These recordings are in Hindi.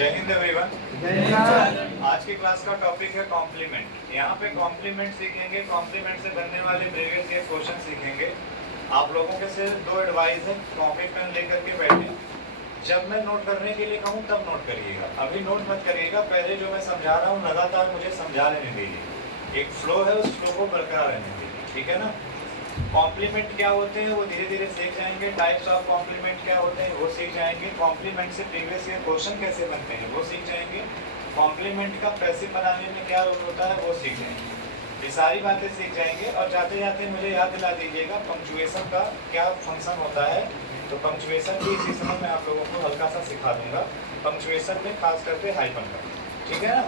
जय हिंद एवरीवन। आज की क्लास का टॉपिक है कॉम्प्लीमेंट। यहाँ पे कॉम्प्लीमेंट सीखेंगे, कॉम्प्लीमेंट से बनने वाले प्रीवियस ईयर क्वेश्चन सीखेंगे। आप लोगों के सिर्फ दो एडवाइस है, कॉपी पेन लेकर के बैठे। जब मैं नोट करने के लिए कहूँ तब नोट करिएगा, अभी नोट मत करिएगा। पहले जो मैं समझा रहा हूँ लगातार मुझे समझा लेने दीजिए। एक फ्लो है, उस फ्लो को बरकरार रहने दीजिए, ठीक है ना। कॉम्प्लीमेंट क्या होते हैं वो धीरे धीरे सीख जाएंगे। टाइप्स ऑफ कॉम्प्लीमेंट क्या होते हैं वो सीख जाएंगे। कॉम्प्लीमेंट से प्रीवियस ईयर क्वेश्चन कैसे बनते हैं वो सीख जाएंगे। कॉम्प्लीमेंट का पैसिव बनाने में क्या रोल होता है वो सीख जाएंगे। ये सारी बातें सीख जाएंगे। और जाते जाते मुझे याद दिला दीजिएगा पंक्चुएशन का क्या फंक्शन होता है। तो पंक्चुएशन भी इसी समय मैं आप लोगों को हल्का सा सिखा दूंगा। पंक्चुएशन में खास करके हाइफन का, ठीक है ना,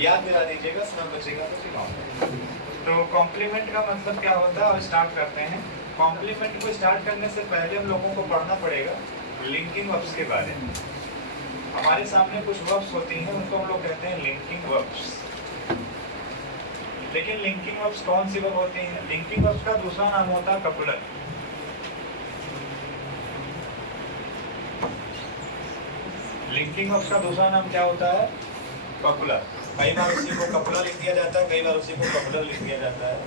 याद दिला दीजिएगा, समय बचेगा तो सिखाऊंगा। तो कॉम्प्लीमेंट का मतलब क्या होता है और स्टार्ट करते हैं। कॉम्प्लीमेंट को स्टार्ट करने से पहले हम लोगों को पढ़ना पड़ेगा लिंकिंग वर्ब्स के बारे में। हमारे सामने कुछ वर्ब्स होती हैं, उनको हम लोग कहते हैं लिंकिंग वर्ब्स। लेकिन लिंकिंग वर्ब्स कौन सी वर्ब होती हैं? लिंकिंग वर्ब्स का दूसरा नाम होता है कपलर। लिंकिंग वर्ब्स का दूसरा नाम क्या होता है? कपलर। कई बार उसी को कपलर लिख दिया जाता है, कई बार उसी को कपलर लिख दिया जाता है।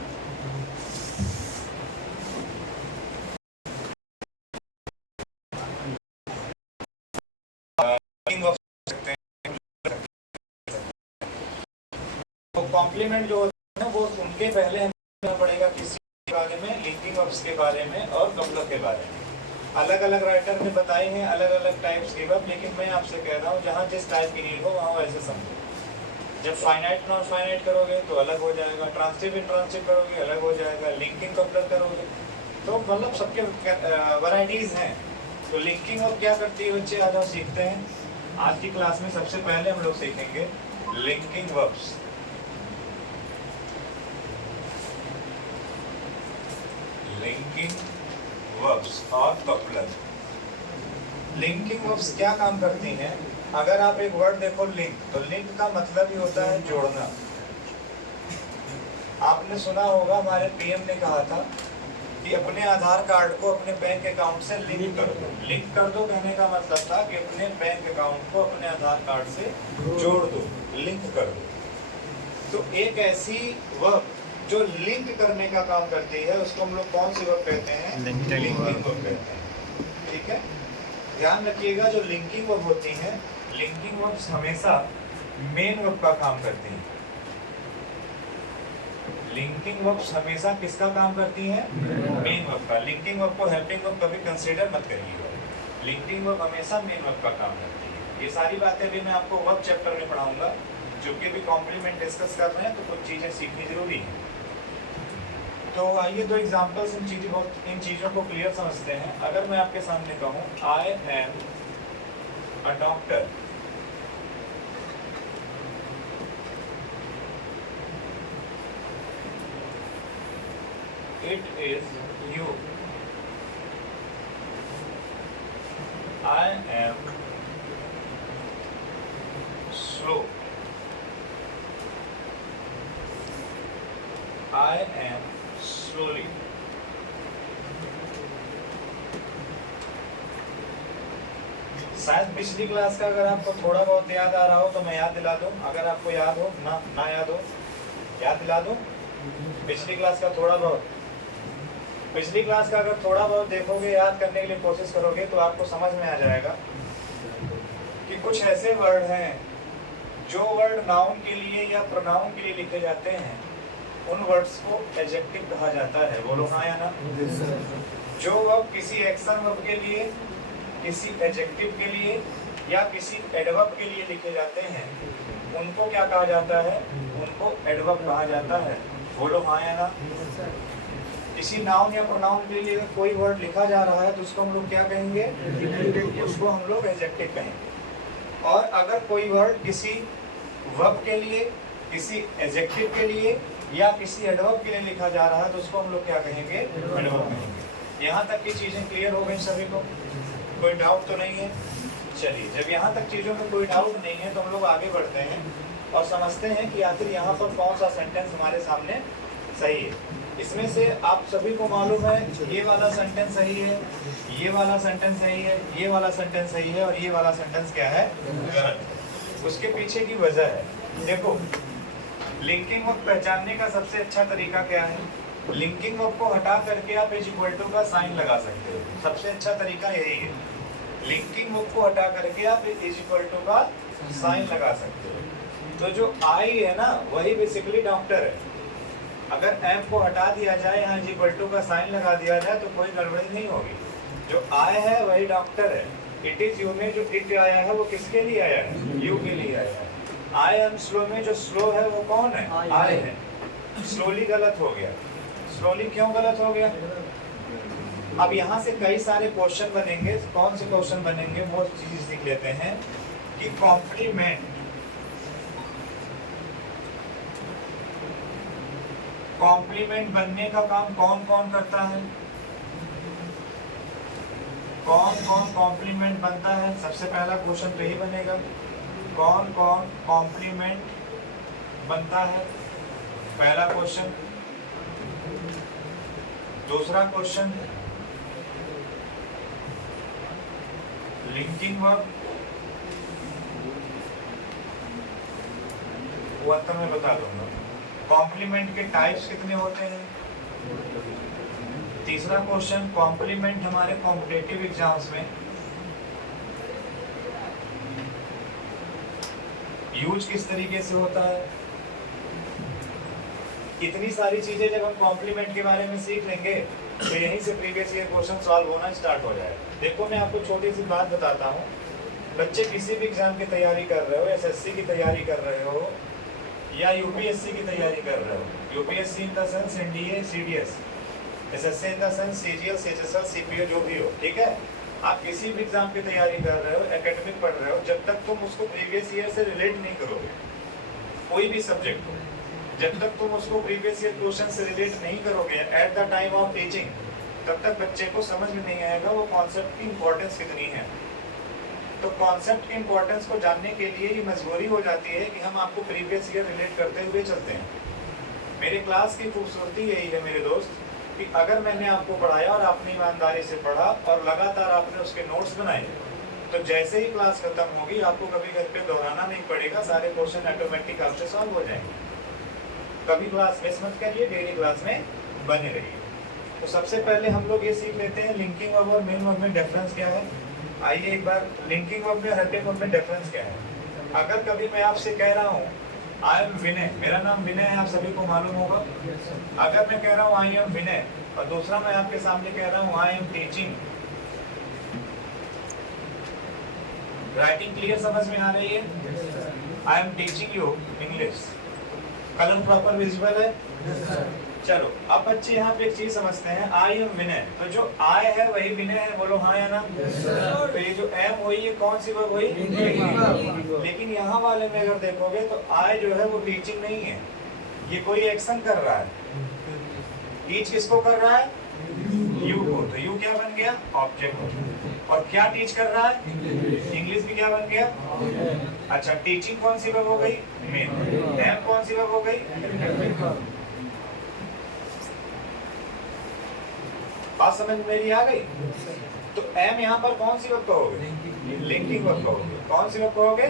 तो कॉम्प्लीमेंट जो होता है वो उनके पहले हमें पड़ेगा किसी के बारे में, लिंकिंग वर्ब्स के बारे में और कपलर के बारे में। अलग अलग राइटर ने बताए हैं अलग अलग टाइप्स के वर्ब, लेकिन मैं आपसे कह रहा हूँ जहाँ जिस टाइप की नीड हो वहाँ वैसे समझो। जब फाइनाइट नॉन फाइनाइट करोगे तो अलग हो जाएगा, ट्रांसिटिव इंट्रांसिटिव करोगे अलग हो जाएगा, लिंकिंग कपलर करोगे तो मतलब सबके वैरायटीज हैं। तो लिंकिंग वर्ब क्या करती है बच्चे, आज हम सीखते हैं। आज की क्लास में सबसे पहले हम लोग सीखेंगे लिंकिंग वर्ब्स। लिंकिंग वर्ब्स और कपलर। लिंकिंग वर्ब्स क्या काम करती हैं? अगर आप एक वर्ड देखो लिंक, तो लिंक का मतलब ही होता है जोड़ना। आपने सुना होगा हमारे पीएम ने कहा था कि अपने आधार कार्ड को अपने बैंक अकाउंट से लिंक कर दो। लिंक कर दो कहने का मतलब था कि अपने बैंक अकाउंट को अपने आधार कार्ड से जोड़ दो, लिंक कर दो। तो एक ऐसी वर्ब जो लिंक करने का काम करती है उसको हम लोग कौन सी वर्ब कहते हैं? लिंकिंग वर्ब कहते हैं, ठीक है। ध्यान रखिएगा जो लिंकिंग वर्ब होती हैं, लिंकिंग वर्ब्स हमेशा मेन वर्ब का काम करती हैं। लिंकिंग वर्ब्स हमेशा किसका काम करती हैं? मेन वर्ब का। लिंकिंग वर्ब को हेल्पिंग वर्ब कभी कंसीडर मत करिएगा। लिंकिंग वर्ब हमेशा मेन वर्ब का काम करती है। ये सारी बातें भी मैं आपको वर्ब चैप्टर में पढ़ाऊंगा। जो कि भी कॉम्प्लीमेंट डिस्कस कर रहे हैं तो कुछ चीजें सीखनी जरूरी है। तो आइए दो एग्जांपल्स इन चीजों को क्लियर समझते हैं। अगर मैं आपके सामने कहूँ I am a doctor, it is you. I am slow. I am slowly. शायद पिछली क्लास का अगर आपको थोड़ा बहुत याद आ रहा हो तो मैं याद दिला दूं। अगर आपको याद हो ना याद हो, याद दिला दूं। पिछली क्लास का थोड़ा बहुत, पिछली क्लास का अगर थोड़ा बहुत देखोगे, याद करने के लिए कोशिश करोगे तो आपको समझ में आ जाएगा कि कुछ ऐसे वर्ड हैं जो वर्ड नाउन के लिए या प्रोनाउन के लिए लिखे जाते हैं, उन वर्ड्स को एडजेक्टिव कहा जाता है। बोलो हाँ या ना। जो वर्ब किसी एक्शन वर्ब के लिए, किसी एडजेक्टिव के लिए या किसी एडवर्ब के लिए लिखे जाते हैं उनको क्या कहा जाता है? उनको एडवर्ब कहा जाता है। बोलो हाँ या ना। किसी नाउन या प्रोनाउन के लिए कोई वर्ड लिखा जा रहा है तो उसको हम लोग क्या कहेंगे? उसको हम लोग एडजेक्टिव कहेंगे। और अगर कोई वर्ड किसी वर्ब के लिए, किसी एडजेक्टिव के लिए या किसी एडवर्ब के लिए लिखा जा रहा है तो उसको हम लोग क्या कहेंगे? एडवर्ब कहेंगे। यहाँ तक की चीजें क्लियर हो गई सभी को? कोई डाउट तो नहीं है? चलिए, जब यहाँ तक चीजों में कोई डाउट नहीं है तो हम लोग आगे बढ़ते हैं और समझते हैं कि आखिर यहाँ पर कौन सा सेंटेंस हमारे सामने सही है। इसमें से आप सभी को मालूम है ये वाला सेंटेंस सही है, ये वाला सेंटेंस सही है, ये वाला सेंटेंस सही है और ये वाला सेंटेंस क्या है? गलत। उसके पीछे की वजह है। देखो, लिंकिंग वर्ब पहचानने का सबसे अच्छा तरीका क्या है? लिंकिंग वर्ब को हटा करके आप इज इक्वल टू का साइन लगा सकते हो, सबसे अच्छा तरीका यही है। लिंकिंग वर्ब को हटा करके आप इज इक्वल टू का साइन लगा सकते हो। तो जो आई है ना, वही बेसिकली डॉक्टर है। अगर एम को हटा दिया जाए, यहाँ इज इक्वल टू का साइन लगा दिया जाए तो कोई गड़बड़ी नहीं होगी। जो आई है वही डॉक्टर है। इट इज यू में जो इट आया है वो किसके लिए आया है? यू के लिए आया है। आई एम स्लो में जो स्लो है वो कौन है? आई है। स्लोली गलत हो गया। स्लोली क्यों गलत हो गया? अब यहाँ से कई सारे क्वेश्चन बनेंगे। कौन से क्वेश्चन बनेंगे वो चीज सीख लेते हैं कि कॉम्प्लीमेंट, कॉम्प्लीमेंट बनने का काम कौन कौन करता है? कौन कौन कॉम्प्लीमेंट बनता है? सबसे पहला क्वेश्चन तो यही बनेगा, कौन कौन कॉम्प्लीमेंट बनता है? पहला क्वेश्चन। दूसरा क्वेश्चन, लिंकिंग वर्ब, वो अंतर में बता दूंगा। कॉम्प्लीमेंट के टाइप्स कितने होते हैं? तीसरा क्वेश्चन, कॉम्प्लीमेंट हमारे कॉम्पिटिटिव एग्जाम्स में यूज किस तरीके से होता है? इतनी सारी चीजें जब हम कॉम्प्लीमेंट के बारे में सीख लेंगे तो यहीं से प्रीवियस ईयर क्वेश्चन सॉल्व होना स्टार्ट हो जाएगा। देखो, मैं आपको छोटी सी बात बताता हूँ। बच्चे किसी भी एग्जाम की तैयारी कर रहे हो, एसएससी की तैयारी कर रहे हो या यूपीएससी की तैयारी कर रहे हो, UPSC in the sense NDA, CDS, assessee in the sense CGL, CHSL, CPO, जो भी हो, ठीक है। आप किसी भी एग्जाम की तैयारी कर रहे हो, एकेडमिक पढ़ रहे हो, जब तक तुम उसको प्रीवियस ईयर से रिलेट नहीं करोगे, कोई भी सब्जेक्ट हो, जब तक तुम उसको प्रीवियस ईयर क्वेश्चन से रिलेट नहीं करोगे at the time of teaching, तब तक बच्चे को समझ में नहीं आएगा वो कॉन्सेप्ट की इंपॉर्टेंस कितनी है। तो कॉन्सेप्ट की इंपॉर्टेंस को जानने के लिए ये मजबूरी हो जाती है कि हम आपको प्रीवियस ईयर रिलेट करते हुए चलते हैं। मेरे क्लास की खूबसूरती यही है मेरे दोस्त कि अगर मैंने आपको पढ़ाया और आपने ईमानदारी से पढ़ा और लगातार आपने उसके नोट्स बनाए, तो जैसे ही क्लास खत्म होगी आपको कभी घर पे दोहराना नहीं पड़ेगा, सारे क्वेश्चन ऑटोमेटिक आपसे सॉल्व हो जाएंगे। कभी क्लास मिस मत करिए, डेली क्लास में बने रहिए। तो सबसे पहले हम लोग ये सीख लेते हैं लिंकिंग वर्ब और मेन वर्ब में डिफरेंस क्या है। आइए एक बार, लिंकिंग वर्ब में हेल्पिंग वर्ब में डिफरेंस क्या है। अगर कभी मैं आपसे कह रहा हूँ आई एम विनय, मेरा नाम विनय है, आप सभी को मालूम होगा। अगर मैं कह रहा हूँ आई एम विनय और दूसरा मैं आपके सामने कह रहा हूँ I am teaching, writing clear समझ में आ रही है? I am teaching you English, colour proper visible है? चलो, अब बच्चे यहाँ पे एक चीज समझते हैं, आई एम विनय, तो जो आई है वही विनय है, बोलो हाँ या ना? तो ये जो एम हुई ये कौन सी वर्ब हुई? लेकिन यहाँ वाले में अगर देखोगे तो आई जो है वो टीचिंग नहीं है, ये कोई एक्शन कर रहा है। टीच किसको कर रहा है? यू को। तो यू क्या बन गया? ऑब्जेक्ट। और क्या टीच कर रहा है? इंग्लिश भी क्या बन गया? अच्छा, टीचिंग कौन सी वर्ब हो गई? मेन। एम कौन सी वर्ब हो गई? बात समझ मेरी आ गई? तो एम यहाँ पर कौन सी वर्ब कहोगे? लिंकिंग वर्ब कहोगे। कौन सी वर्ब कहोगे?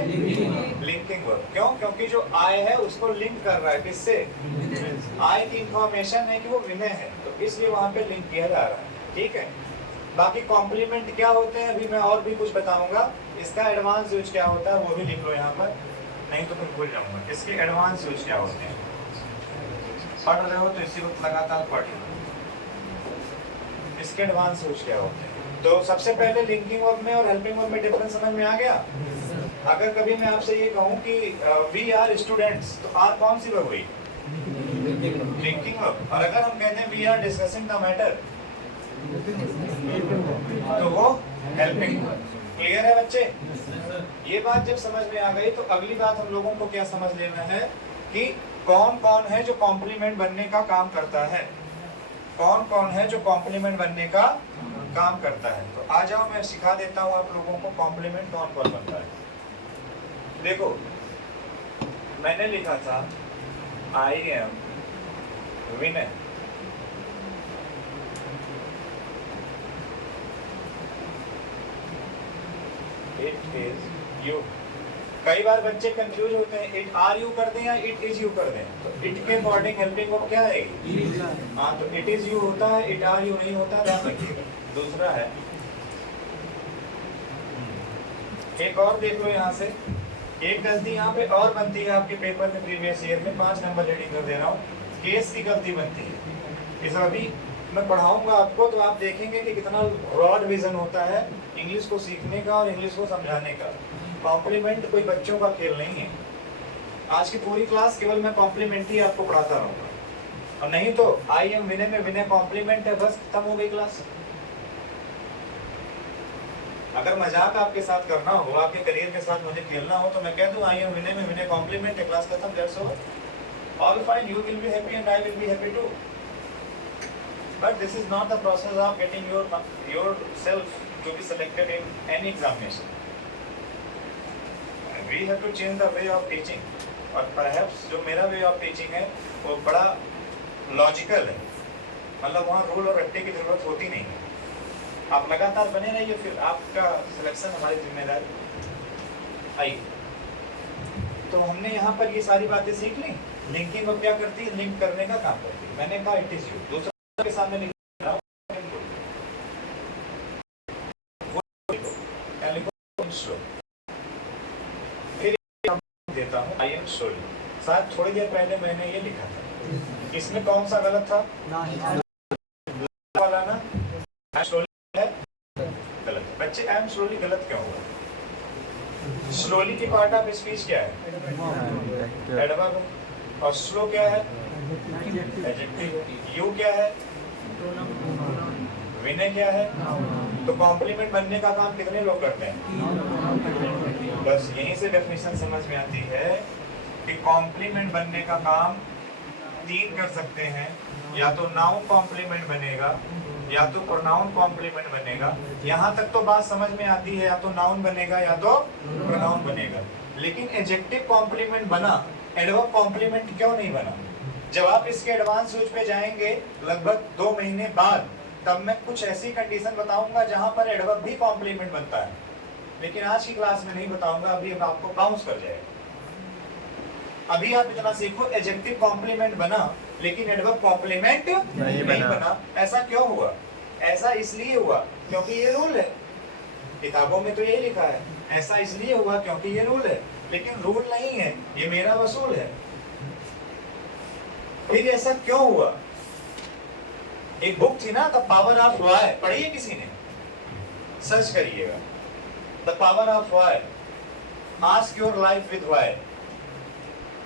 Linking verb. क्यों? क्योंकि जो आई है उसको लिंक कर रहा है, किससे? आई की इंफॉर्मेशन है कि वो विनय है, तो इसलिए वहां पे लिंक किया जा रहा है, ठीक है। बाकी कॉम्प्लीमेंट क्या होते हैं अभी मैं और भी कुछ बताऊंगा, इसका एडवांस यूज क्या होता है वो भी लिख लो यहाँ पर, नहीं तो फिर भूल जाऊंगा। इसके एडवांस यूज क्या होते हैं, पढ़ रहे हो तो इसी वक्त लगातार पढ़ लो, इसके एडवांस यूज क्या होते हैं। तो सबसे पहले लिंकिंग वर्ब में और हेल्पिंग वर्ब में डिफरेंस समझ में आ गया। अगर कभी मैं आपसे ये कहूँ कि वी आर स्टूडेंट्स, तो आर कौन सी वर्ब हुई? Linking verb. और अगर हम कहते हैं we are discussing the matter, तो वो हेल्पिंग वर्ब। क्लियर है बच्चे? ये बात जब समझ में आ गई तो अगली बात हम लोगों को क्या समझ लेना है कि कौन कौन है जो कॉम्प्लीमेंट बनने का काम करता है, कौन कौन है जो कॉम्प्लीमेंट बनने का काम करता है। तो आ जाओ मैं सिखा देता हूं आप लोगों को कॉम्प्लीमेंट कौन कौन बनता है। देखो, मैंने लिखा था आई am Vinay, it is you, कई बार बच्चे कंफ्यूज होते हैं, इट आर यू कर दें या इट इज यू कर दें। तो इट के अकॉर्डिंग हेल्पिंग वर्ब क्या आएगी? हाँ, तो इट इज यू होता है, इट आर यू नहीं होता, ध्यान रखिएगा। दूसरा है, एक और देख लो यहाँ से, एक गलती यहाँ पे और बनती है आपके पेपर में प्रीवियस ईयर में, 5 नंबर हेडिंग कर दे रहा हूँ, केस की गलती बनती है। इस अभी मैं पढ़ाऊंगा आपको तो आप देखेंगे कि कितना ब्रॉड विजन होता है इंग्लिश को सीखने का और इंग्लिश को समझाने का। कॉम्प्लीमेंट कोई बच्चों का खेल नहीं है। आज की पूरी क्लास केवल मैं कॉम्प्लीमेंट ही आपको पढ़ाता रहूंगा, और नहीं तो आई एम विनय में विनय कॉम्प्लीमेंट है, बस खत्म हो गई क्लास। अगर मजाक आपके साथ करना हो, आपके करियर के साथ मुझे खेलना हो, तो मैं कह दूं आई एम विनय में विनय कॉम्प्लीमेंट है, क्लास खत्म, that's all. All fine, you will be happy and I will be happy too, but this is not the process of getting yourself to be selected in any examination. We have to change the way of teaching, और perhaps जो मेरा way of teaching है वो बड़ा लॉजिकल है, मतलब वहाँ रूल और रट्टे की जरूरत होती नहीं है। आप लगातार बने रहिए, फिर आपका सिलेक्शन हमारी जिम्मेदारी। आइए, तो हमने यहाँ पर ये सारी बातें सीख ली। लिंकिंग अब क्या करती है? लिंक करने का काम करती है। मैंने कहा इट इज यू, दूसरा के सामने लिख रहा हूं, फिर देता हूं आई एम सॉरी। शायद थोड़ी देर पहले मैंने ये लिखा था, इसमें कौन सा गलत था? वाला ना, आई एम स्लोली है गलत। बच्चे आई एम स्लोली गलत क्यों हुआ? स्लोली की पार्ट ऑफ स्पीच क्या है? एडवर्ब। और स्लो क्या है? एडजेक्टिव। यू क्या है? विनय क्या है? तो कॉम्प्लीमेंट बनने का काम कितने लोग करते हैं? बस यहीं से डेफिनेशन समझ में आती है कि कॉम्प्लीमेंट बनने का काम 3 कर सकते हैं, या तो नाउन कॉम्प्लीमेंट बनेगा, या तो प्रोनाउन कॉम्प्लीमेंट बनेगा। यहाँ तक तो बात समझ में आती है, या तो नाउन बनेगा या तो प्रोनाउन बनेगा। लेकिन एडजेक्टिव कॉम्प्लीमेंट बना, एडवर्ब कॉम्प्लीमेंट क्यों नहीं बना? जब आप इसके एडवांस यूज पे जाएंगे लगभग 2 महीने बाद, तब मैं कुछ ऐसी कंडीशन बताऊंगा जहां पर एडवर्ब भी कॉम्प्लीमेंट बनता है, लेकिन आज की क्लास में नहीं बताऊंगा। अभी आपको बाउंस कर जाएगा। अभी आप इतना सीखो, एडजेक्टिव कॉम्प्लीमेंट बना लेकिन एडवर्ब कॉम्प्लीमेंट नहीं बना। ऐसा क्यों हुआ? ऐसा इसलिए हुआ क्योंकि ये रूल है, किताबों में तो यही लिखा है। ऐसा इसलिए हुआ क्योंकि ये रूल है, लेकिन रूल नहीं है, ये मेरा वसूल है। फिर ऐसा क्यों हुआ? एक बुक थी ना, द पावर ऑफ वाई, पढ़ी है किसी ने? सर्च करिएगा, the power of why, ask your life with why.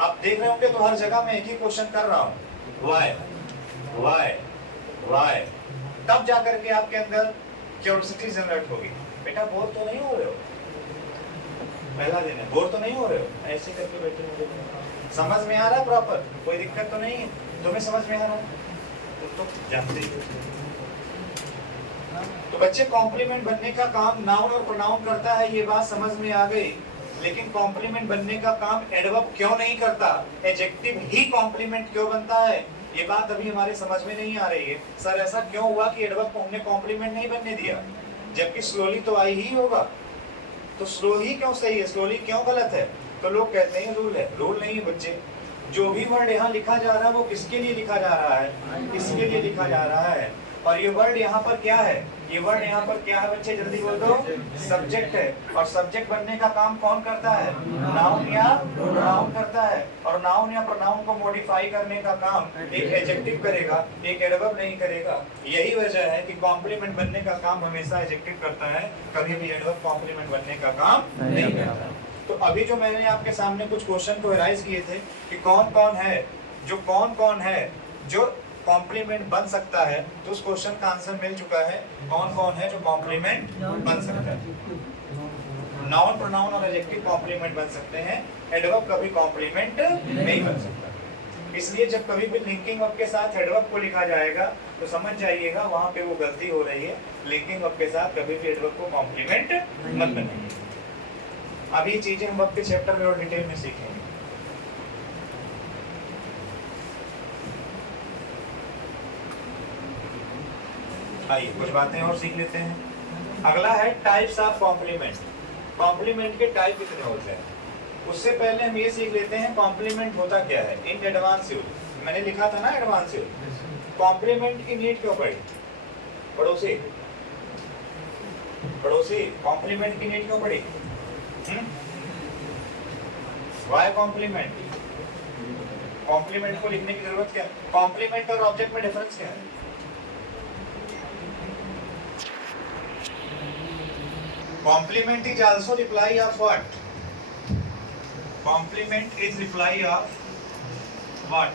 आप देख रहे होंगे तो हर जगह मैं एक ही क्वेश्चन कर रहा हूं, वाई वाई वाई। तब जाकर के आपके अंदर क्यूरियोसिटी जनरेट होगी। बेटा बोर तो नहीं हो रहे हो? पहला दिन है, बोर तो नहीं हो रहे हो? ऐसे करके बैठे हो, समझ में आ रहा है प्रॉपर? कोई दिक्कत तो नहीं है? तुम्हें समझ में आ रहा है तो जानते ही हो। तो बच्चे, कॉम्प्लीमेंट बनने का काम नाउन और प्रोनाउन करता है, ये बात समझ में आ गई। लेकिन कॉम्प्लीमेंट बनने का काम एडवर्ब क्यों नहीं करता? एडजेक्टिव ही कॉम्प्लीमेंट क्यों बनता है? ये बात अभी हमारे समझ में नहीं आ रही है। सर ऐसा क्यों हुआ कि एडवर्ब को हमने कॉम्प्लीमेंट नहीं बनने दिया, जबकि स्लोली तो आई ही होगा? तो स्लो ही क्यों सही है, स्लोली क्यों गलत है? तो लोग कहते हैं रूल है। रूल नहीं है बच्चे। जो भी वर्ड यहाँ लिखा जा रहा है वो किसके लिए लिखा जा रहा है? किसके लिए लिखा जा रहा है? और ये वर्ड यहाँ पर क्या है? ये वर्ड यहाँ पर क्या है बच्चे? जल्दी बोल दो। सब्जेक्ट है। और सब्जेक्ट बनने का काम कौन करता है? नाउन या प्रोनाउन करता है। और नाउन या प्रोनाउन को मॉडिफाई करने का काम एक एडजेक्टिव करेगा, एक एडवर्ब नहीं करेगा। यही वजह है कि कॉम्प्लीमेंट बनने का काम हमेशा एडजेक्टिव करता है, कभी भी एडवर्ब कॉम्प्लीमेंट बनने का काम नहीं करता। तो अभी जो मैंने आपके सामने कुछ क्वेश्चन को एराइज किए थे कि कौन कौन है जो कॉम्प्लीमेंट बन सकता है, तो उस क्वेश्चन का आंसर मिल चुका है। कौन कौन है जो कॉम्प्लीमेंट बन सकता है? नाउन, प्रोनाउन और एडजेक्टिव कॉम्प्लीमेंट बन सकते हैं, एडवर्ब कभी कॉम्प्लीमेंट नहीं बन सकता। इसलिए जब कभी भी लिंकिंग वर्ब के साथ एडवर्ब को लिखा जाएगा तो समझ जाइएगा वहां पे वो गलती हो रही है। लिंकिंग वर्ब के साथ कभी भी एडवर्ब को कॉम्प्लीमेंट मत बनाइए। अभी ये चीजें हम वर्ब के चैप्टर में और डिटेल में सीखेंगे। आइए कुछ बातें और सीख लेते हैं। अगला है टाइप्स ऑफ कॉम्प्लीमेंट। कॉम्प्लीमेंट के टाइप कितने होते हैं? उससे पहले हम ये सीख लेते हैं कॉम्प्लीमेंट होता क्या है इन एडवांस यूज। मैंने लिखा था ना एडवांस यूज, कॉम्प्लीमेंट की नीड क्यों पड़ी? पड़ोसी पड़ोसी कॉम्प्लीमेंट की नीड क्यों पड़ी? Y complement? कॉम्प्लीमेंट को लिखने की जरूरत क्या है? कॉम्प्लीमेंट और ऑब्जेक्ट में डिफरेंस क्या है? Complement is also reply of what? Complement is reply of what?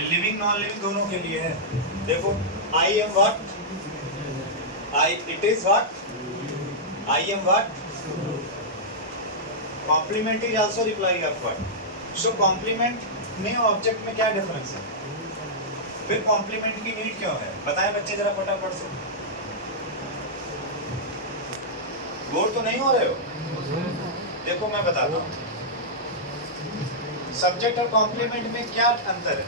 Living non living दोनों के लिए है। देखो I am what, I it is what, I am what. Complement is also reply of what. So complement में ऑब्जेक्ट में क्या डिफरेंस है? फिर कॉम्प्लीमेंट की नीड क्यों है? बताएं बच्चे जरा फटाफट से। बोर तो नहीं हो रहे हो? देखो मैं बताता हूँ, सब्जेक्ट और कॉम्प्लीमेंट में क्या अंतर है?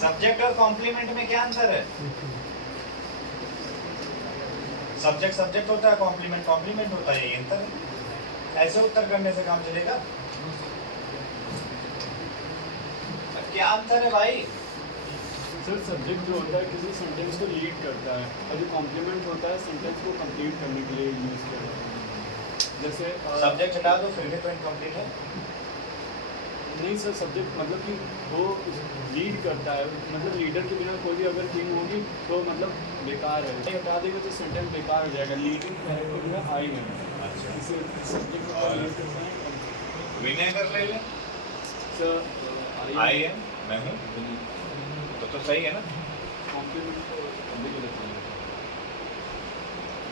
सब्जेक्ट और कॉम्प्लीमेंट में क्या अंतर है? सब्जेक्ट सब्जेक्ट होता है, कॉम्प्लीमेंट कॉम्प्लीमेंट होता है, ये अंतर है। ऐसे उत्तर करने से काम चलेगा? क्या अंतर है भाई? सर सब्जेक्ट जो होता है किसी सेंटेंस को लीड करता है और जो कॉम्प्लीमेंट होता है सेंटेंस को कंप्लीट करने के लिए यूज किया जाता है। जैसे सब्जेक्ट हटा दो फिर भी तो इनकम्प्लीट है। नहीं सर, सब्जेक्ट मतलब कि वो लीड करता है, मतलब लीडर के बिना कोई भी अगर थिंग होगी तो मतलब बेकार है। ये हटा देगा तो सेंटेंस बेकार हो जाएगा। लीडिंग कैरेक्टर जो है आई है। अच्छा, इसे सब्जेक्ट को लीड करता है। विनय ले ले सर आई एम, मैं हूँ, तो सही है ना? कॉम्प्लीमेंट को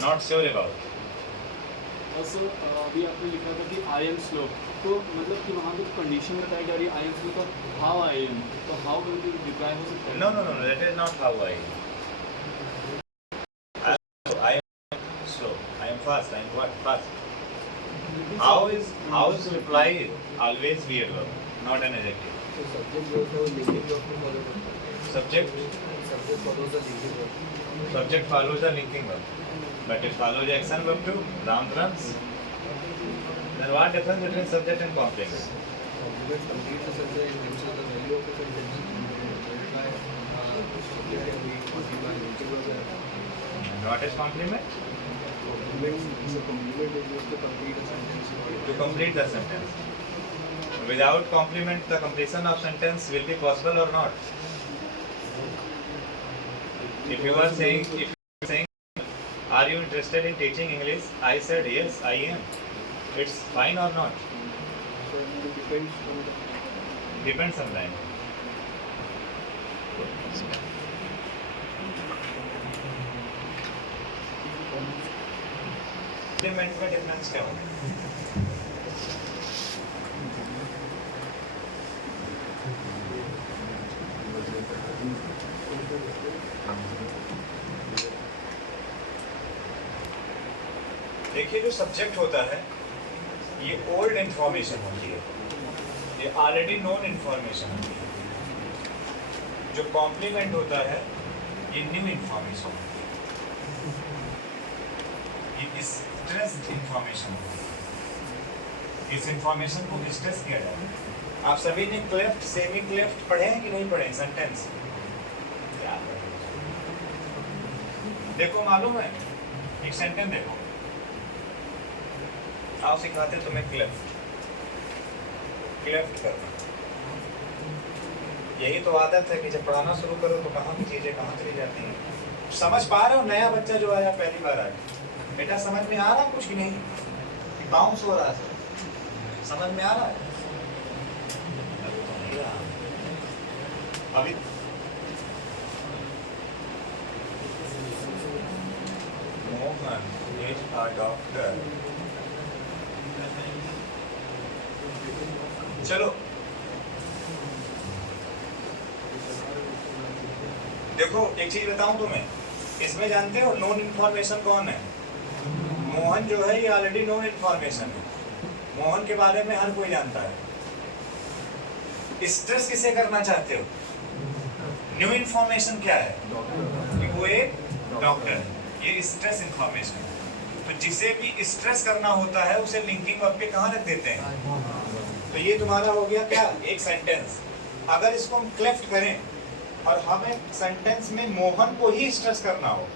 नॉट श्योर अबाउट। सर अभी आपने लिखा था कि आई एम स्लो, तो मतलब कि वहाँ पे कंडीशन बताई जा रही है आई एम स्लो का हाउ आई एम, तो हाउ विल बी रिप्लाई हो सकता है? No no no, that is not how I am slow, I am fast, I am what fast. How is reply always be a verb, not an adjective. तो सब्जेक्ट जो है वो लिंकिंग वर्ब को फॉलो करता है। Subject follows the linking verb. subject follows the linking verb, but it follows the action verb too. Ram runs. Then what difference between subject and complement? Complement complete the sentence and mention the value of the sentence. Reply subject can be followed by linking verb. And what is complement? Complement is used to complete a sentence. To complete the sentence. Without complement, the completion of sentence will be possible or not? If you are saying, are you interested in teaching English? I said yes, I am. It's fine or not? So it depends on the Depends sometimes. Complement का difference क्या होगा? देखिए जो सब्जेक्ट होता है ये ओल्ड इंफॉर्मेशन होती है, ये ऑलरेडी नोन इंफॉर्मेशन होती है। जो कॉम्प्लीमेंट होता है ये न्यू इंफॉर्मेशन होती है, ये स्ट्रेस्ड इंफॉर्मेशन होती है। इस इंफॉर्मेशन को स्ट्रेस किया जाता है। आप सभी ने क्लेफ्ट सेमी क्लेफ्ट पढ़े हैं कि नहीं पढ़े? सेंटेंस देखो, मालूम है? एक सेंटेंस देखो, आओ सिखाते तुम्हें क्लेफ्ट करना। यही तो आदत है कि जब पढ़ाना शुरू करो तो कहाँ की चीजें कहाँ चली जाती हैं। समझ पा रहे हो? नया बच्चा जो आया पहली बार आया, बेटा समझ में आ रहा कुछ कि नहीं? बाउंस हो रहा है, समझ में आ रहा है? अभी मोहन इज अ डॉक्टर। चलो देखो एक चीज बताऊं तुम्हें, इसमें जानते हो नोन इन्फॉर्मेशन कौन है? मोहन जो है ये ऑलरेडी नोन इन्फॉर्मेशन है। मोहन के बारे में हर कोई जानता है। स्ट्रेस किसे करना चाहते हो? न्यू इन्फॉर्मेशन क्या है? कि वो एक डॉक्टर है। ये स्ट्रेस इंफॉर्मेशन है। तो जिसे भी स्ट्रेस करना होता है उसे लिंकिंग वर्ब पे कहाँ रख देते हैं? तो ये तुम्हारा हो गया क्या, एक सेंटेंस। अगर इसको हम क्लेफ्ट करें और हमें सेंटेंस में मोहन को ही स्ट्रेस करना हो,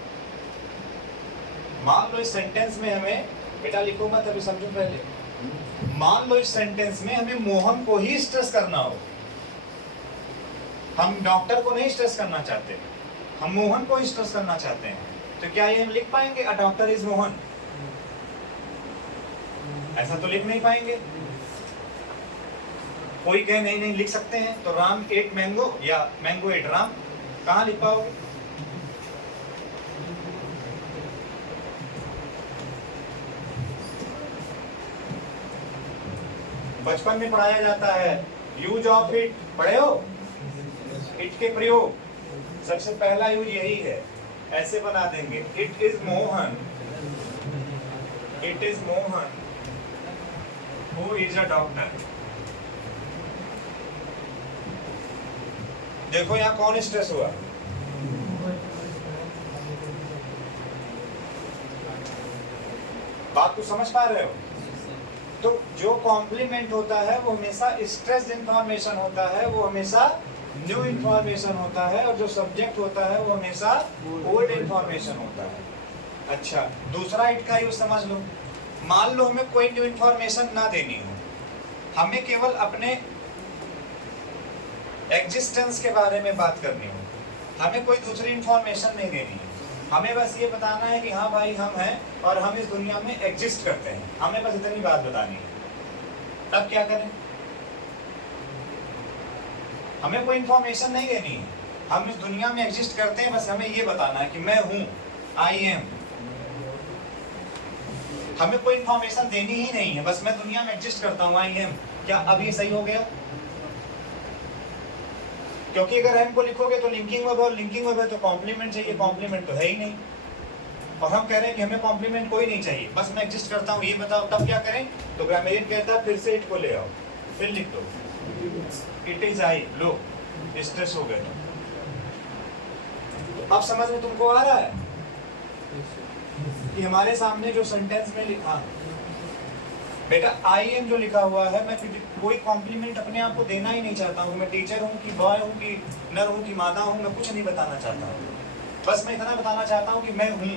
मान लो इस सेंटेंस में हमें, बेटा लिखो मत अभी, समझो पहले, मान लो इस सेंटेंस में हमें मोहन को ही स्ट्रेस करना हो, हम डॉक्टर को नहीं स्ट्रेस करना चाहते, हम मोहन को ही स्ट्रेस करना चाहते हैं, तो क्या ये हम लिख पाएंगे अ डॉक्टर इज मोहन? ऐसा तो लिख नहीं पाएंगे। कोई कहे नहीं नहीं लिख सकते हैं, तो राम एट मैंगो या मैंगो एट राम, कहाँ लिख पाओगे? बचपन में पढ़ाया जाता है यूज ऑफ इट, पढ़े हो? इट के प्रयोग, सबसे पहला यूज यही है, ऐसे बना देंगे, it is Mohan, it is Mohan who is a doctor. देखो यहाँ कौन स्ट्रेस हुआ? बात को समझ पा रहे हो? तो जो कॉम्प्लीमेंट होता है वो हमेशा स्ट्रेस इंफॉर्मेशन होता है, वो हमेशा न्यू इंफॉर्मेशन होता है, और जो सब्जेक्ट होता है वो हमेशा ओल्ड इंफॉर्मेशन होता है। अच्छा, दूसरा इट का यूज समझ लो। मान लो हमें कोई न्यू इंफॉर्मेशन ना देनी हो, हमें केवल अपने एग्जिस्टेंस के बारे में बात करनी हो, हमें कोई दूसरी इंफॉर्मेशन नहीं देनी है, हमें बस ये बताना है कि हाँ भाई हम हैं और हम इस दुनिया में एग्जिस्ट करते हैं, हमें बस इतनी बात बतानी है। तब क्या करें? हमें कोई इंफॉर्मेशन नहीं देनी है, हम इस दुनिया में एग्जिस्ट करते हैं, बस हमें ये बताना है कि मैं हूं, आई एम। हमें कोई इंफॉर्मेशन देनी ही नहीं है, बस मैं दुनिया में एग्जिस्ट करता हूं, आई एम। क्या अब ये सही हो गया? क्योंकि अगर एम को लिखोगे तो लिंकिंग वर्ब, और लिंकिंग वर्ब है तो कॉम्प्लीमेंट चाहिए, कॉम्प्लीमेंट तो है ही नहीं, और हम कह रहे हैं कि हमें कॉम्प्लीमेंट कोई नहीं चाहिए, बस मैं एग्जिस्ट करता हूँ, ये बताओ। तब क्या करें? तो ग्रामरियन कहता है फिर से इट को ले आओ, फिर लिख दो it is I. Low stress हो गए। तो अब समझ में तुमको आ रहा है कि हमारे सामने जो सेंटेंस में लिखा बेटा आई एम जो लिखा हुआ है, मैं कोई कॉम्प्लीमेंट अपने आप को देना ही नहीं चाहता हूँ। मैं टीचर हूँ कि बॉय हूँ कि नर हूँ कि मादा हूँ, मैं कुछ नहीं बताना चाहता हूँ, बस मैं इतना बताना चाहता हूँ कि मैं हूँ,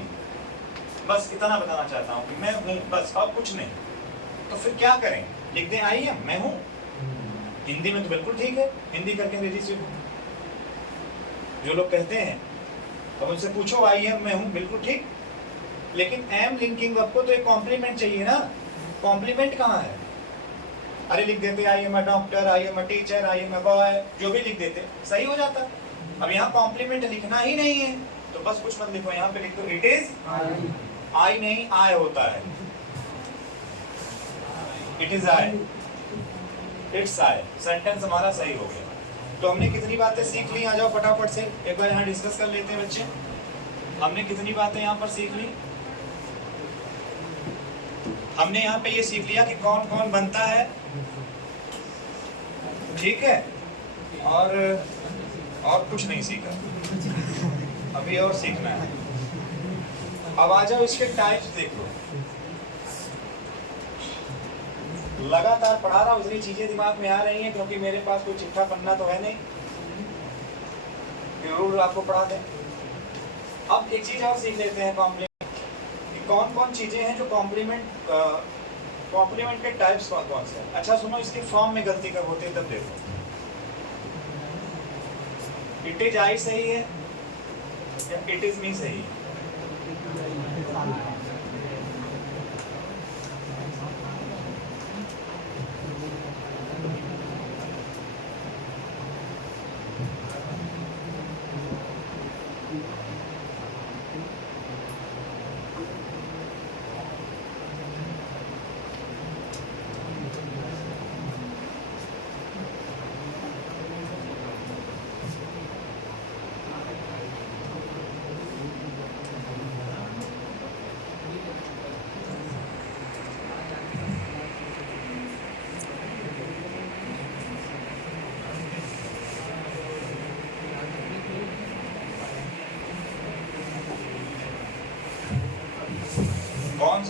बस इतना बताना चाहता हूँ कि मैं हूँ, बस और कुछ नहीं। तो फिर क्या करें? लिख दें आई एम, मैं हूँ। हिंदी में तो बिल्कुल ठीक है, हिंदी करके अंग्रेजी सीखो। जो लोग कहते हैं अब उनसे पूछो आई एम मैं हूँ, बिल्कुल ठीक, लेकिन एम लिंकिंग वर्ब को तो एक कॉम्प्लीमेंट चाहिए ना, कॉम्प्लीमेंट कहाँ है? अरे लिख देते I am a doctor, I am a teacher, I am a boy, जो भी लिख देते सही हो जाता। अब यहाँ कॉम्प्लीमेंट लिखना ही नहीं है, तो बस कुछ मत लिखो, यहाँ पे लिख दो इट इज आई, नहीं आई होता है, it is I, it's I, sentence हमारा सही हो गया। तो हमने कितनी बातें सीख ली? आ जाओ फटाफट से एक बार यहाँ डिस्कस कर लेते हैं बच्चे। हमने कितनी बातें यहाँ पर सीख ली? हमने यहाँ पे ये सीख लिया कि कौन कौन बनता है, ठीक है, और कुछ नहीं सीखा, अभी और सीखना है। अब आ जाओ इसके टाइप्स देखो। लगातार पढ़ा रहा हूँ, उतनी चीजें दिमाग में आ रही हैं, क्योंकि मेरे पास कोई चिट्ठा पन्ना तो है नहीं कि रूल आपको पढ़ा दें। अब एक चीज और सीख लेते हैं, कॉम्प्लीमेंट कि कौन कौन चीजें हैं जो कॉम्प्लीमेंट के टाइप्स कौन कौन से हैं। अच्छा सुनो, इसके फॉर्म में गलती कब होती है तब देखो। इट इज आई सही है या इट इज मी सही है?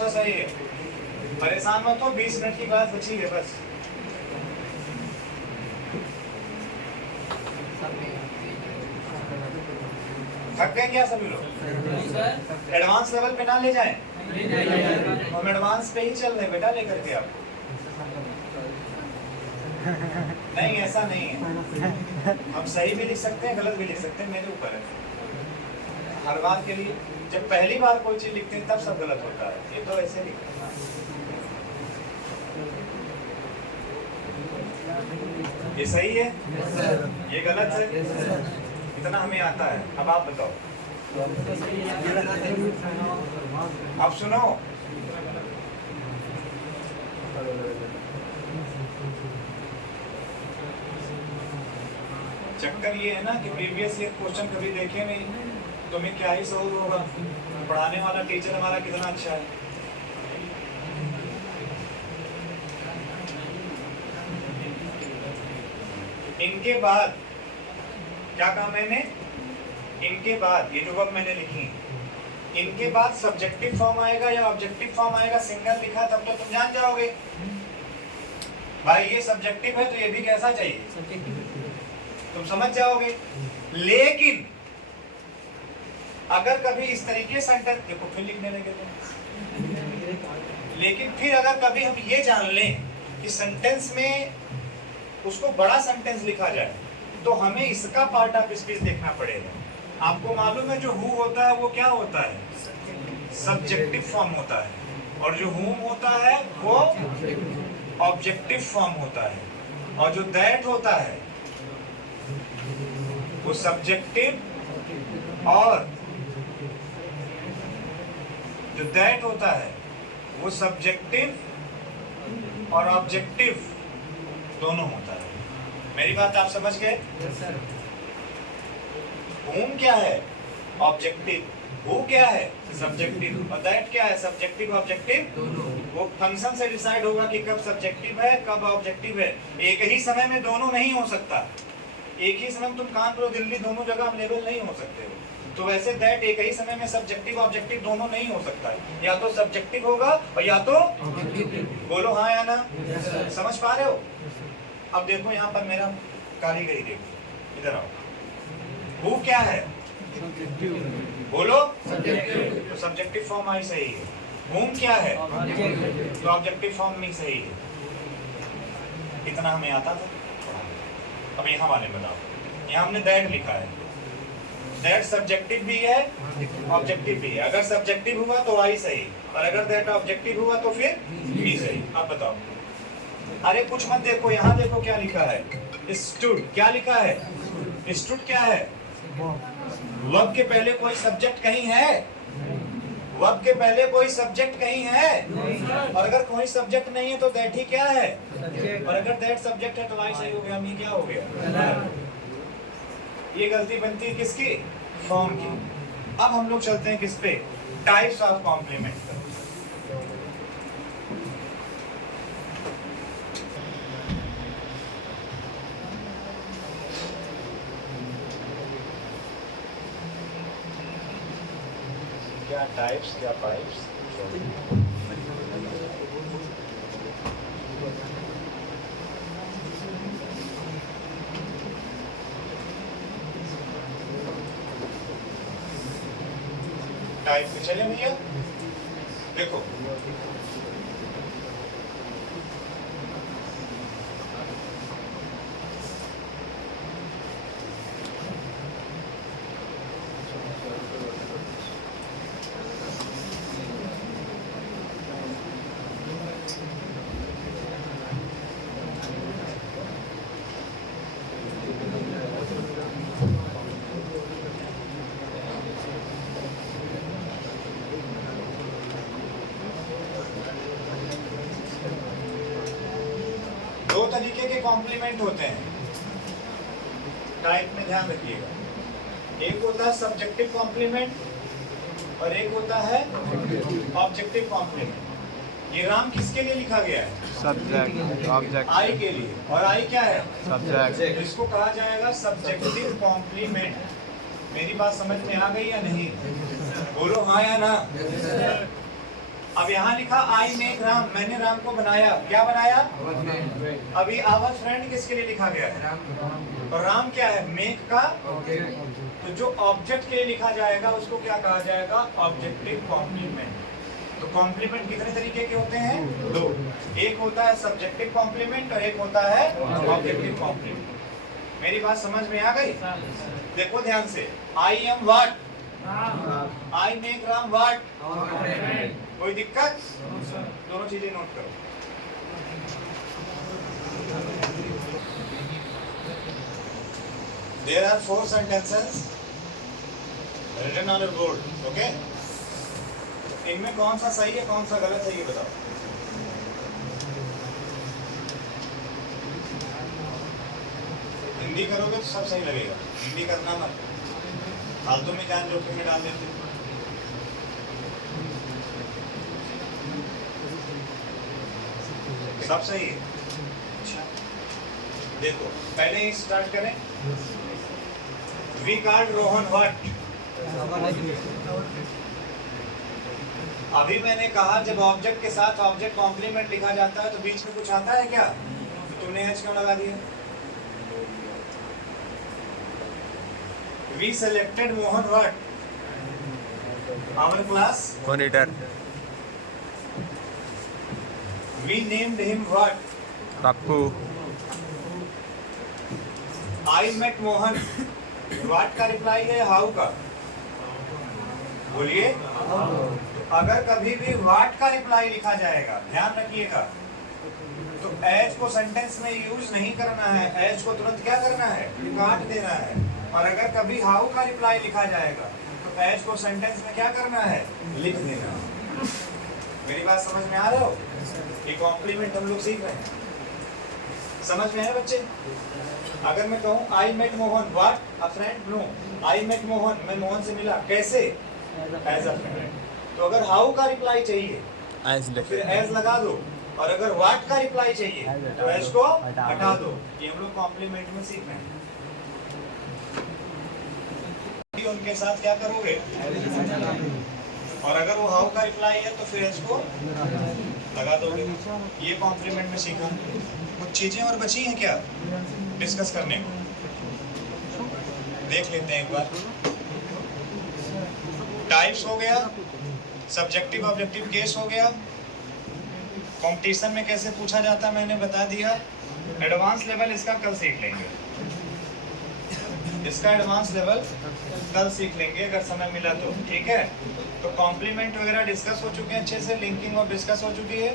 सा सही है। परेशान मत हो, 20 मिनट की क्लास बची है बस। थक गए क्या सभी लोग? एडवांस लेवल पे ना ले जाएं। हम एडवांस पे ही चल रहे बेटा लेकर के आपको। नहीं ऐसा नहीं है, हम सही भी लिख सकते हैं गलत भी लिख सकते हैं, मेरे ऊपर है। हर बार के लिए जब पहली बार कोई चीज लिखते हैं तब सब गलत होता है, ये तो ऐसे लिखते हैं। ये सही है, ये गलत है, इतना हमें आता है। अब आप बताओ, अब सुनो। चक्कर ये है ना कि प्रीवियस ईयर क्वेश्चन कभी देखे नहीं, तुम्हें क्या ही शौक होगा। पढ़ाने वाला टीचर हमारा कितना अच्छा है। इनके बाद क्या कहा मैंने? इनके बाद ये जो वर्ब मैंने लिखी, इनके बाद सब्जेक्टिव फॉर्म आएगा या ऑब्जेक्टिव फॉर्म आएगा, सिंगल लिखा तब तो तुम जान जाओगे भाई ये सब्जेक्टिव है तो ये भी कैसा चाहिए, तुम समझ जाओगे। लेकिन अगर कभी इस तरीके सेंटेंस देखो, फिर लिखने लगे लेकिन फिर अगर कभी हम ये जान लें कि सेंटेंस में उसको बड़ा सेंटेंस लिखा जाए तो हमें इसका पार्ट ऑफ स्पीच देखना पड़ेगा। आपको मालूम है जो हु होता है वो क्या होता है? सब्जेक्टिव फॉर्म होता है, और जो हुम होता है वो ऑब्जेक्टिव फॉर्म होता है, और जो दैट होता है वो सब्जेक्टिव, और जो दैट होता है वो सब्जेक्टिव और ऑब्जेक्टिव दोनों होता है। मेरी बात आप समझ गए? हुम क्या है? ऑब्जेक्टिव। हु क्या है? सब्जेक्टिव। और दैट क्या है? Subjective objective. वो फंक्शन से डिसाइड होगा कि कब सब्जेक्टिव है कब ऑब्जेक्टिव है। एक ही समय में दोनों नहीं हो सकता। एक ही समय में तुम कानपुर और दिल्ली दोनों जगह अवेलेबल नहीं हो सकते हो। तो वैसे दैट एक ही समय में सब्जेक्टिव ऑब्जेक्टिव दोनों नहीं हो सकता है, या तो सब्जेक्टिव होगा और या तो बोलो हाँ या ना। समझ पा रहे हो? अब देखो यहाँ पर मेरा कारीगरी देखो, इधर आओ। हु क्या है? बोलो तो सब्जेक्टिव फॉर्म आई सही है। हुम क्या है? तो ऑब्जेक्टिव फॉर्म नहीं सही है। इतना हमें आता था। अब यहाँ वाले बताओ, यहाँ हमने दैट लिखा है, दैट सब्जेक्टिव भी है ऑब्जेक्टिव भी है। अगर सब्जेक्टिव हुआ तो आई सही, और अगर दैट ऑब्जेक्टिव हुआ तो फिर बी सही। अब बताओ। अरे कुछ मत देखो, यहाँ देखो क्या लिखा है, स्टूड। क्या लिखा है? स्टूड क्या है? वर्ब के पहले कोई सब्जेक्ट कहीं है? वर्ब के पहले कोई सब्जेक्ट कहीं है? और अगर कोई सब्जेक्ट नहीं है तो दैट ही क्या है? और अगर दैट सब्जेक्ट है तो आई सही हो गया, मी क्या हो गया? ये गलती बनती है किसकी? फॉर्म की। अब हम लोग चलते हैं किस पे? टाइप्स ऑफ कॉम्प्लीमेंट पर। क्या टाइप्स क्या पाइप्स? टाइप पे चले भैया, देखो दो तरीके के कॉम्प्लीमेंट होते हैं टाइप में, ध्यान रखिएगा। एक होता है सब्जेक्टिव कॉम्प्लीमेंट और एक होता है ऑब्जेक्टिव कॉम्प्लीमेंट। ये राम किसके लिए लिखा गया है? सब्जेक्ट ऑब्जेक्ट आई के लिए। और आई क्या है? सब्जेक्ट। इसको कहा जाएगा सब्जेक्टिव कॉम्प्लीमेंट। मेरी बात समझ में आ गई या नहीं? बोलो हाँ या ना। अब यहाँ लिखा आई मेक राम, मैंने राम को बनाया। क्या बनाया? अभी आवर फ्रेंड किसके लिए लिखा गया है? और राम क्या है? मेक का। तो जो ऑब्जेक्ट के लिए लिखा जाएगा उसको क्या कहा जाएगा? Objective complement. तो कॉम्प्लीमेंट कितने तरीके के होते हैं? दो। एक होता है सब्जेक्टिव कॉम्प्लीमेंट और एक होता है ऑब्जेक्टिव कॉम्प्लीमेंट। मेरी बात समझ में आ गई? देखो ध्यान से, आई am what, I make Ram what. कोई दिक्कत? दोनों चीजें नोट करो। There are 4 sentences written on a board, okay? इनमें कौन सा सही है कौन सा गलत है ये बताओ। हिंदी करोगे तो सब सही लगेगा, हिंदी करना मत, फालतू में जान जोखिम में डाल देते। सब सही है। अच्छा देखो, पहले ही स्टार्ट करें। We called Rohan what. अभी मैंने कहा जब ऑब्जेक्ट के साथ ऑब्जेक्ट कॉम्प्लीमेंट लिखा जाता है तो बीच में कुछ आता है क्या? तो तुमने एच क्यों लगा दिया? We selected Mohan what, our class monitor, we named him what, Pappu, I met Mohan. What का रिप्लाई है हाउ का, बोलिए। तो अगर कभी भी व्हाट का रिप्लाई लिखा जाएगा, ध्यान रखिएगा, तो एज को सेंटेंस में यूज नहीं करना है, एज को तुरंत क्या करना है? काट देना है। और अगर कभी हाउ का रिप्लाई लिखा जाएगा तो एज को सेंटेंस में क्या करना है? लिख देना। मेरी बात समझ में आ रहा हो? ये कॉम्प्लीमेंट हम लोग सीख रहे हैं, समझ में आया बच्चे? अगर मैं कहूँ I met Mohan what a friend, no, I met Mohan, मैं मोहन से मिला। कैसे? As a friend. तो अगर हाउ का रिप्लाई चाहिए तो फिर एज लगा दो, और अगर व्हाट का रिप्लाई चाहिए तो एज को हटा दो। ये हम लोग कॉम्प्लीमेंट में सीख रहे हैं। उनके साथ क्या करोगे? और अगर वो हाउ का रिप्लाई है तो फिर एज को लगा दोगे। ये कॉम्प्लीमेंट में सीखा। कुछ चीजें और बची हैं क्या डिस्कस करने को? देख लेते हैं एक बार। टाइप्स हो गया, सब्जेक्टिव ऑब्जेक्टिव केस हो गया, कंपटीशन में कैसे पूछा जाता मैंने बता दिया। एडवांस लेवल इसका कल सीख लेंगे, इसका एडवांस लेवल कल सीख लेंगे अगर समय मिला तो, ठीक है? तो कॉम्प्लीमेंट वगैरह डिस्कस हो चुके हैं अच्छे से, लिंकिंग और डिस्कस हो चुकी है।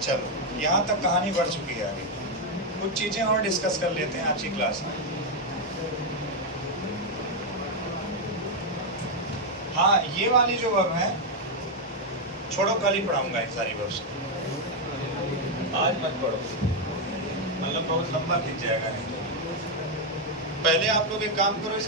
चलो यहाँ तक कहानी बढ़ चुकी है, आगे कुछ चीज़ें और डिस्कस कर लेते हैं आज की क्लास में। हाँ, ये वाली जो वर्ब है छोड़ो, कल ही पढ़ाऊंगा इन सारी वर्ब्स, आज मत पढ़ो, मतलब बहुत लंबा खिंच जाएगा। नहीं तो पहले आप लोग एक काम करो,